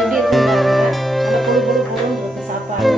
எப்படி இருக்குன்னு பாருங்க. நல்ல புழு புழு புழுன்னு இருக்கு சாப்பாடு.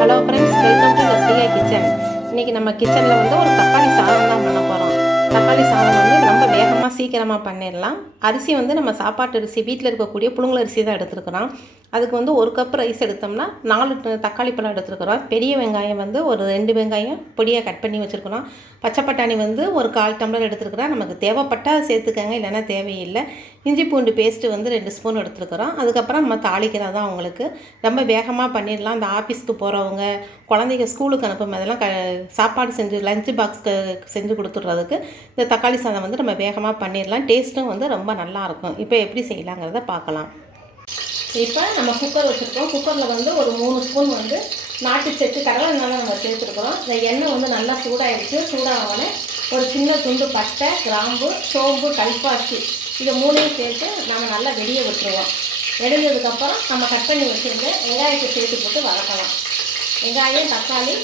Hello friends, welcome to Rustica kitchen. இன்றைக்கி நம்ம கிச்சனில் வந்து ஒரு தக்காளி சாதம் தான் பண்ண போகிறோம். தக்காளி சாதம் வந்து ரொம்ப வேகமாக சீக்கிரமாக பண்ணிடலாம். அரிசி வந்து நம்ம சாப்பாட்டு அரிசி வீட்டில் இருக்கக்கூடிய புழுங்கல் அரிசி தான் எடுத்துருக்குறோம். அதுக்கு வந்து 1 கப் ரைஸ் எடுத்தோம்னா 4 தக்காளி பழம் எடுத்துருக்குறோம். பெரிய வெங்காயம் வந்து ஒரு 2 வெங்காயம் பொடியாக கட் பண்ணி வச்சுருக்குறோம். பச்சை பட்டாணி வந்து ஒரு 1/4 டம்ளர் எடுத்துருக்குறோம். நமக்கு தேவைப்பட்டால் சேர்த்துக்கங்க, இல்லைன்னா தேவையில்லை. இஞ்சி பூண்டு பேஸ்ட்டு வந்து 2 ஸ்பூன் எடுத்துருக்குறோம். அதுக்கப்புறம் நம்ம தாளிக்கிறது தான் உங்களுக்கு ரொம்ப வேகமாக பண்ணிடலாம். இந்த ஆஃபீஸ்க்கு போகிறவங்க, குழந்தைங்க ஸ்கூலுக்கு அனுப்பும் அதெல்லாம் சாப்பாடு செஞ்சு லஞ்சு பாக்ஸ்க்கு செஞ்சு கொடுத்துட்றதுக்கு இந்த தக்காளி சாதம் வந்து நம்ம வேகமாக பண்ணிடலாம். டேஸ்ட்டும் வந்து ரொம்ப நல்லாயிருக்கும். இப்போ எப்படி செய்யலாங்கிறத பார்க்கலாம். இப்போ நம்ம குக்கர் வச்சுருக்கோம். குக்கரில் வந்து ஒரு 3 ஸ்பூன் வந்து நாட்டு சத்து கடலை எண்ணெய் நம்ம சேர்த்துருக்குறோம். இந்த எண்ணெய் வந்து நல்லா சூடாகிடுச்சு. சூடாகவே ஒரு சின்ன துண்டு பட்டை, கிராம்பு, சோம்பு, கல்பாசி இதை 3ஐயும் சேர்த்து நம்ம நல்லா வெடிய விட்டுருவோம். வெடிஞ்சதுக்கப்புறம் நம்ம கட் பண்ணி வச்சுருந்து வெங்காயத்தை சேர்த்து போட்டு வதக்கலாம். வெங்காயம், தக்காளி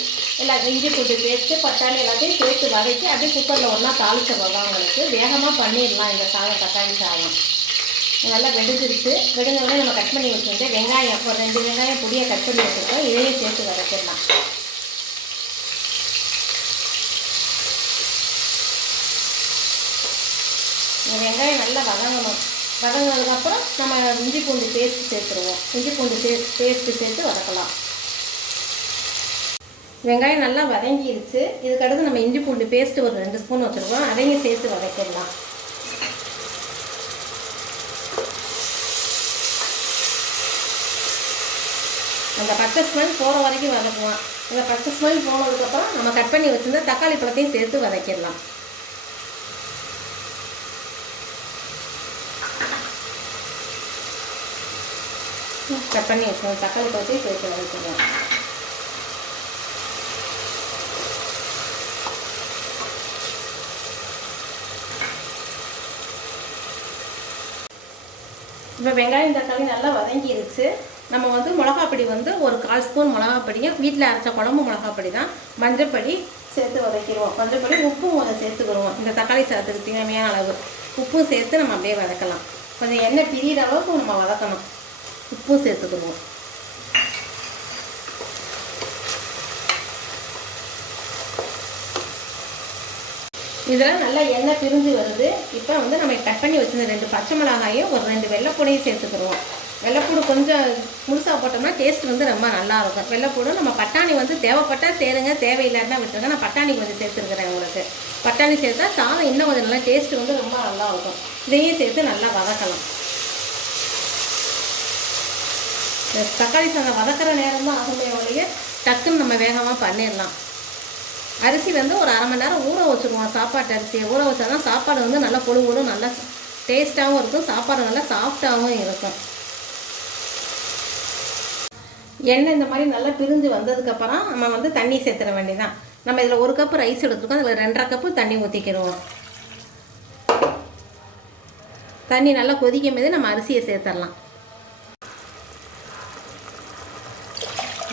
எல்லாம், இஞ்சி பூண்டு பேஸ்ட்டு, பட்டாணி எல்லாத்தையும் சேர்த்து வதக்கி அப்படியே குக்கரில் ஒன்றா தாளிச்சிடுறோம். அவங்களுக்கு வேகமாக பண்ணிடலாம் இந்த சாதம், தக்காளி சாதம். நல்லா வெடிஞ்சிருச்சு. வெடிஞ்சோடனே நம்ம கட் பண்ணி வச்சுருந்தேன் வெங்காயம், ஒரு 2 வெங்காயம் பொடியாக கட் பண்ணி வச்சுருக்கோம். இதையும் சேர்த்து வதக்கிடலாம். இந்த வெங்காயம் நல்லா வதங்கணும். வதங்கினதுக்கப்புறம் நம்ம இஞ்சி பூண்டு பேஸ்ட்டு சேர்த்துருவோம். இஞ்சி பூண்டு பேஸ்ட்டு சேர்த்து வதக்கலாம். வெங்காயம் நல்லா வதங்கிடுச்சு. இதுக்கடுத்து நம்ம இஞ்சி பூண்டு பேஸ்ட்டு ஒரு 2 ஸ்பூன் வச்சுருக்கோம். அதையும் சேர்த்து வதக்கிடலாம். அந்த பச்சை ஸ்மெல் போகிற வரைக்கும் வதக்குவோம். இந்த பச்சை ஸ்மெல் போனதுக்கப்புறம் நம்ம கட் பண்ணி வச்சுருந்தா தக்காளி பழத்தையும் சேர்த்து வதக்கிடலாம். கட் பண்ணி வச்சுருவோம். தக்காளி பழத்தையும் சேர்த்து வதக்கிடலாம். இப்போ வெங்காயம் தக்காளி நல்லா வதங்கிடுச்சு. நம்ம வந்து மிளகாப்பொடி வந்து ஒரு 1/4 ஸ்பூன் மிளகாப்பொடியும், வீட்டில் அரைச்ச குழம்பு மிளகாப்பொடி தான், மஞ்சப்பொடி சேர்த்து வதக்கிடுவோம். மஞ்சப்பொடி, உப்பும் அதை சேர்த்துக்கிடுவோம். இந்த தக்காளி சாதத்துக்கு தேவையான அளவு உப்பும் சேர்த்து நம்ம அப்படியே வதக்கலாம். கொஞ்சம் எண்ணெய் பிரிகிற அளவுக்கு நம்ம வதக்கணும். உப்பும் சேர்த்துக்கிடுவோம். இதெல்லாம் நல்லா எண்ணெய் பிரிஞ்சு வருது. இப்போ வந்து நம்ம கட் பண்ணி வச்சுருந்த 2 பச்சை மிளகாயும் ஒரு 2 வெள்ளைப்பூடையும் சேர்த்துக்கிடுவோம். வெள்ளைப்பூடு கொஞ்சம் முழுசாக போட்டோம்னா டேஸ்ட் வந்து ரொம்ப நல்லாயிருக்கும். வெள்ளைப்பூடு நம்ம பட்டாணி வந்து தேவைப்பட்டால் சேருங்க, தேவையில்லாதான் விட்டுருங்க. நான் பட்டாணி கொஞ்சம் சேர்த்துருக்குறேன். உங்களுக்கு பட்டாணி சேர்த்தா சாதம் இன்னும் கொஞ்சம் நல்லா டேஸ்ட்டு வந்து ரொம்ப நல்லாயிருக்கும். இதையும் சேர்த்து நல்லா வதக்கலாம். தக்காளி சாதம் வதக்கிற நேரம் தான் ஆகுமே ஒழிய டக்குன்னு நம்ம வேகமாக பண்ணிடலாம். அரிசி வந்து ஒரு 1/2 மணி நேரம் ஊற வச்சுக்குவோம். சாப்பாட்டு அரிசியை ஊற வச்சா தான் சாப்பாடு வந்து நல்லா பொழு நல்லா டேஸ்ட்டாகவும் இருக்கும். சாப்பாடு நல்லா சாஃப்டாகவும் இருக்கும். எண்ணெய் இந்த மாதிரி நல்லா பிரிஞ்சு வந்ததுக்கப்புறம் நம்ம வந்து தண்ணி சேர்த்துட வேண்டியதான். நம்ம இதில் 1 கப்பு ரைஸ் எடுத்துருக்கோம். அதில் 2.5 கப்பு தண்ணி ஊற்றிக்கிடுவோம். தண்ணி நல்லா கொதிக்கும் போது நம்ம அரிசியை சேர்த்துடலாம்.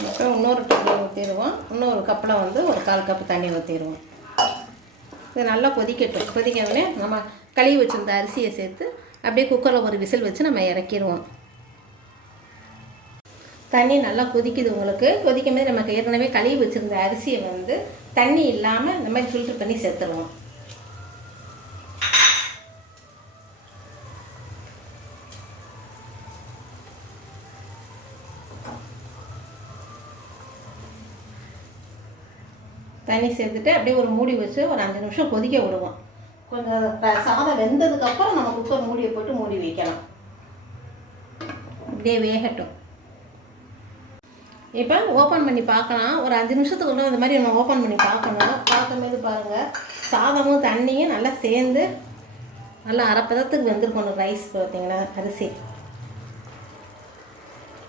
அப்புறம் இன்னொரு தண்ணி ஊற்றிடுவோம். இன்னொரு கப்பில் வந்து ஒரு 1/4 கப்பு தண்ணி ஊற்றிடுவோம். இது நல்லா கொதிக்கட்டும். கொதிக்கவே நம்ம கழுவி வச்சுருந்த அரிசியை சேர்த்து அப்படியே குக்கரில் ஒரு விசில் வச்சு நம்ம இறக்கிடுவோம். தண்ணி நல்லா கொதிக்குது. உங்களுக்கு கொதிக்கும் போது நமக்கு ஏற்கனவே கழுவி வச்சுருந்த அரிசியை வந்து தண்ணி இல்லாமல் இந்த மாதிரி ஃபில்ட்ரு பண்ணி சேர்த்துருவோம். தண்ணி சேர்த்துட்டு அப்படியே ஒரு மூடி வச்சு ஒரு 5 நிமிஷம் கொதிக்க விடுவோம். கொஞ்சம் சாதம் வெந்ததுக்கப்புறம் நம்ம குக்கர் மூடியை போட்டு மூடி வைக்கலாம். அப்படியே வேகட்டும். இப்போ ஓப்பன் பண்ணி பார்க்கலாம். ஒரு 5 நிமிஷத்துக்குள்ள இந்த மாதிரி நம்ம ஓப்பன் பண்ணி பார்க்கணும். பார்க்கும்போது பாருங்கள், சாதமும் தண்ணியும் நல்லா சேர்ந்து நல்லா அரைப்பதத்துக்கு வெந்திருக்கணும். ரைஸ் பார்த்தீங்கன்னா அரிசி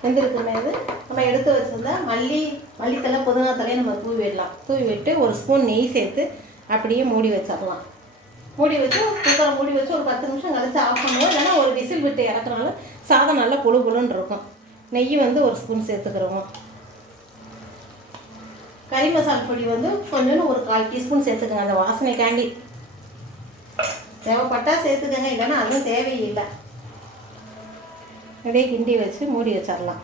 வெந்திருக்கும்போது நம்ம எடுத்து வச்சுருந்தா மல்லித்தலை, புதினா தலையை நம்ம தூவி விடலாம். தூவி விட்டு ஒரு ஸ்பூன் நெய் சேர்த்து அப்படியே மூடி வச்சிடலாம். மூடி வச்சு குக்கரை மூடி வச்சு ஒரு 10 நிமிஷம் கழிச்சு ஆஃப் பண்ணுவோம். இல்லைன்னா ஒரு விசில் விட்டு இறக்குறனால சாதம் நல்லா புழுன்னு இருக்கும். நெய் வந்து ஒரு ஸ்பூன் சேர்த்துக்கிறோம். கறி மசாலா பொடி வந்து கொஞ்சோன்னு ஒரு 1/4 டீஸ்பூன் சேர்த்துக்கோங்க. அந்த வாசனைக்காண்டி தேவைப்பட்டால் சேர்த்துக்கோங்க, இல்லைன்னா அதுவும் தேவையில்லை. அப்படியே கிண்டி வச்சு மூடி வச்சிடலாம்.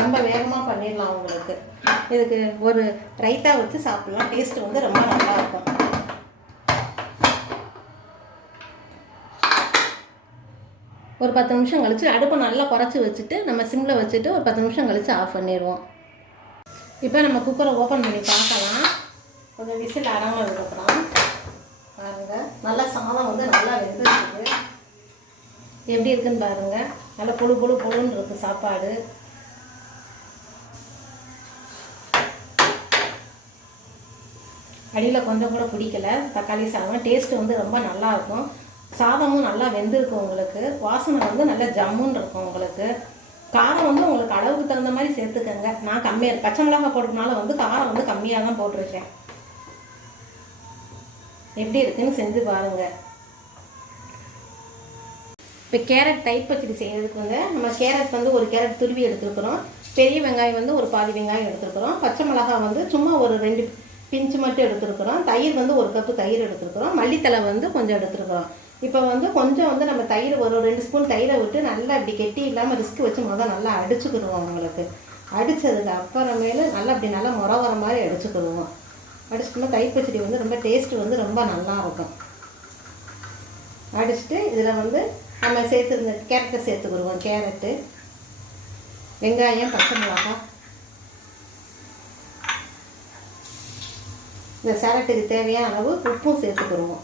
ரொம்ப வேகமாக பண்ணிடலாம். உங்களுக்கு இதுக்கு ஒரு ரைத்தா வச்சு சாப்பிட்லாம். டேஸ்ட்டு வந்து ரொம்ப நல்லாயிருக்கும். ஒரு 10 நிமிஷம் கழித்து அடுப்பை நல்லா குறைச்சி வச்சுட்டு நம்ம சிம்மில் வச்சுட்டு ஒரு 10 நிமிஷம் கழித்து ஆஃப் பண்ணிடுவோம். இப்போ நம்ம குக்கரை ஓப்பன் பண்ணி பார்க்கலாம். கொஞ்சம் விசில் அடங்க விடுறோம். பாருங்கள், நல்லா சாதம் வந்து நல்லா வெந்துருக்குது. எப்படி இருக்குன்னு பாருங்கள். நல்லா பொழுன்னு இருக்குது சாப்பாடு. அடியில் கொஞ்சம் கூட பிடிக்கல. தக்காளி சாதம் டேஸ்ட்டு வந்து ரொம்ப நல்லாயிருக்கும். சாதமும் நல்லா வெந்திருக்கும். உங்களுக்கு வாசனை வந்து நல்லா ஜம்முன்னு இருக்கும். உங்களுக்கு காரம் வந்து உங்களுக்கு அளவுக்கு தகுந்த மாதிரி சேர்த்துக்கங்க. நான் கம்மியாக பச்சை மிளகாய் போடுறதுனால வந்து காரம் வந்து கம்மியாக தான் போட்டிருக்கேன். எப்படி இருக்குன்னு செஞ்சு பாருங்கள். இப்போ கேரட் தயிர் பச்சடி செய்கிறதுக்கு வந்து நம்ம கேரட் வந்து ஒரு கேரட் துருவி எடுத்துருக்குறோம். பெரிய வெங்காயம் வந்து ஒரு பாதி வெங்காயம் எடுத்துருக்குறோம். பச்சை மிளகாய் வந்து சும்மா ஒரு 2 பிஞ்சு மட்டும் எடுத்துருக்குறோம். தயிர் வந்து 1 கப்பு தயிர் எடுத்துருக்குறோம். மல்லித்தலை வந்து கொஞ்சம் எடுத்துருக்குறோம். இப்போ வந்து கொஞ்சம் வந்து நம்ம தயிர் ஒரு 2 ஸ்பூன் தயிரை விட்டு நல்லா இப்படி கெட்டி இல்லாமல் ரிஸ்க் வச்சு நல்லா அடிச்சுக்கிடுவோம். உங்களுக்கு அடித்ததுக்கு அப்புறமேலு நல்லா இப்படி நல்லா முறை வர மாதிரி அடிச்சுக்கிடுவோம். அடிச்சுக்கணும். தயிர் பச்சடி வந்து ரொம்ப டேஸ்ட்டு வந்து ரொம்ப நல்லாயிருக்கும். அடிச்சுட்டு இதில் வந்து நம்ம சேர்த்துருந்த கேரட்டை சேர்த்துக்கிடுவோம். கேரட்டு, வெங்காயம், பச்சை மிளகாய், இந்த சேலட்டுக்கு தேவையான அளவு உப்பும் சேர்த்துக்கிடுவோம்.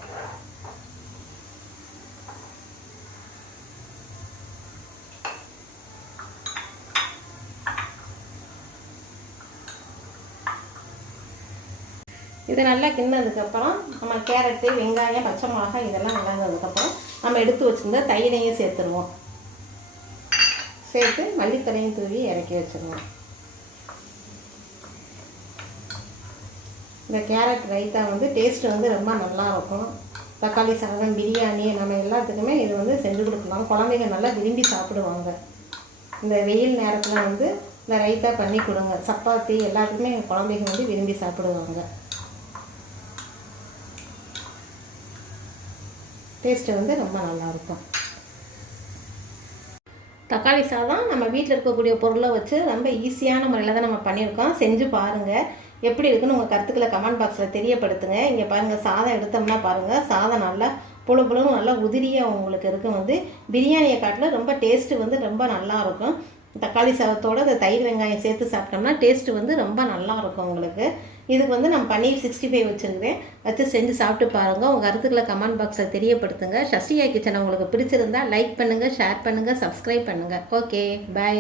இது நல்லா கிண்ணதுக்கப்புறம் நம்ம கேரட்டு, வெங்காயம், பச்சை மிளகாய் இதெல்லாம் விளங்குனதுக்கப்புறம் நம்ம எடுத்து வச்சுருந்த தயிரையும் சேர்த்துருவோம். சேர்த்து மல்லித்தலையும் தூவி இறக்கி வச்சுருவோம். இந்த கேரட் ரைத்தா வந்து டேஸ்ட்டு வந்து ரொம்ப நல்லாயிருக்கும். தக்காளி சாதம், பிரியாணி நம்ம எல்லாத்துக்குமே இது வந்து செஞ்சு கொடுக்கலாம். குழந்தைங்க நல்லா விரும்பி சாப்பிடுவாங்க. இந்த வெயில் நேரத்தில் வந்து இந்த ரைத்தா பண்ணி கொடுங்க. சப்பாத்தி எல்லாத்துக்குமே குழந்தைங்க வந்து விரும்பி சாப்பிடுவாங்க. டேஸ்ட்டு வந்து ரொம்ப நல்லாயிருக்கும். தக்காளி சாதம் நம்ம வீட்டில் இருக்கக்கூடிய பொருளை வச்சு ரொம்ப ஈஸியான முறையில் தான் நம்ம பண்ணியிருக்கோம். செஞ்சு பாருங்கள். எப்படி இருக்குன்னு உங்கள் கருத்துக்களை கமெண்ட் பாக்ஸில் தெரியப்படுத்துங்க. இங்கே பாருங்கள், சாதம் எடுத்தோம்னா பாருங்கள், சாதம் நல்லா புழுன்னு நல்லா உதிரியாக உங்களுக்கு இருக்கும். வந்து பிரியாணியை காட்டில் ரொம்ப டேஸ்ட்டு வந்து ரொம்ப நல்லாயிருக்கும். தக்காளி சாதத்தோடு அந்த தயிர் வெங்காயம் சேர்த்து சாப்பிட்டோம்னா டேஸ்ட்டு வந்து ரொம்ப நல்லாயிருக்கும். உங்களுக்கு இதுக்கு வந்து நான் பன்னீர் 65 வச்சுருந்தேன். வச்சு செஞ்சு சாப்பிட்டு பாருங்கள். உங்கள் கருத்துக்களை கமெண்ட் பாக்ஸில் தெரியப்படுத்துங்க. சஷ்டியா கிச்சனை உங்களுக்கு பிடிச்சிருந்தா லைக் பண்ணுங்கள், ஷேர் பண்ணுங்கள், சப்ஸ்கிரைப் பண்ணுங்கள். Okay, by.